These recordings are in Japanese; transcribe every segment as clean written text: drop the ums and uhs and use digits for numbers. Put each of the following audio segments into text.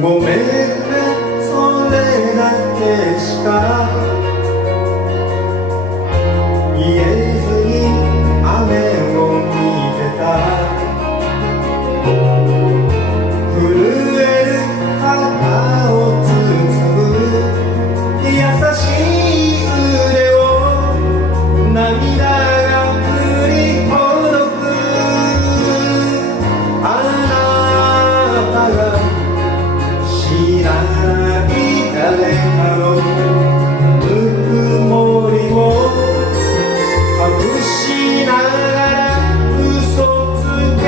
ごめんね、それだけしか言えずに雨を見てた。震える肩を包む優しい腕を涙が降り届く。あなたが知らない誰かのぬくもりを隠しながら嘘つけ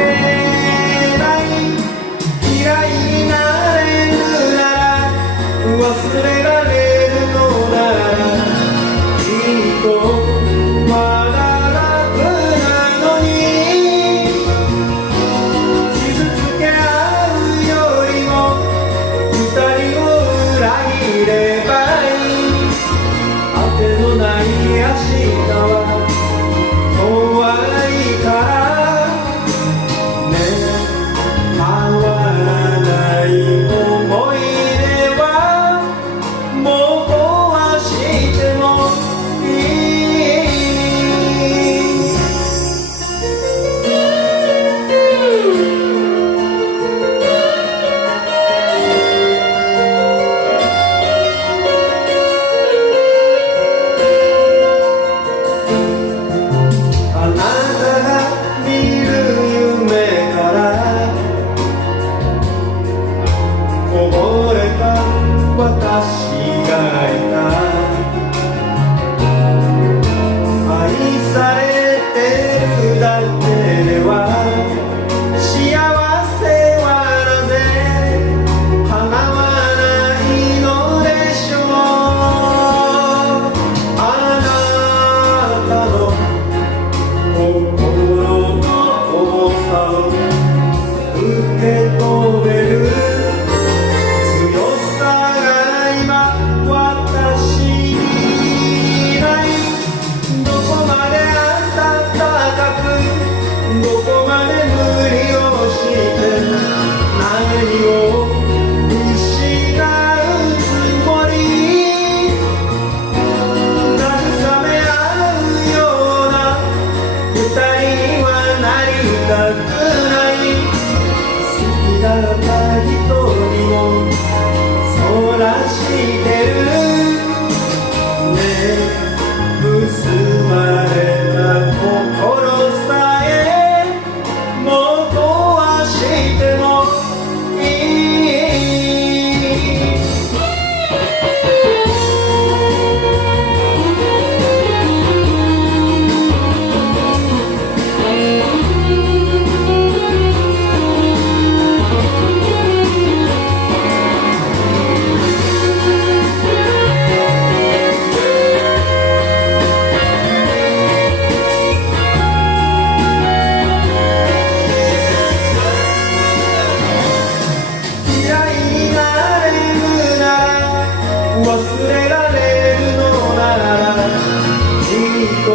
ない。嫌いになれるなら忘れられるのならきっとまだ楽なのに。傷つけ合うよりも二人を裏切ればいい。当てのない明日は怖いからね。変わらない思い出はもう壊してもいい。あなたが見る夢からこぼれた私がいた。愛されてるだけでは幸せはなぜ叶わないのでしょう。あなたの心の重さを受け止める強さが今私にない。どこまで暖かくどこまで無理をして何を失うつもり。慰め合うような二人にはなりたくない。好きだった人にもそらしてるね。結ばれた心さえもう壊してもいい。忘れられるのならきっと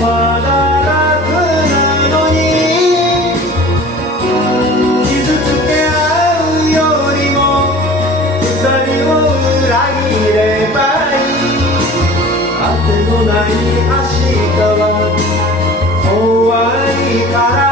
まだ楽なのに。傷つけ合うよりも二人を裏切ればいい。当てのない明日は怖いから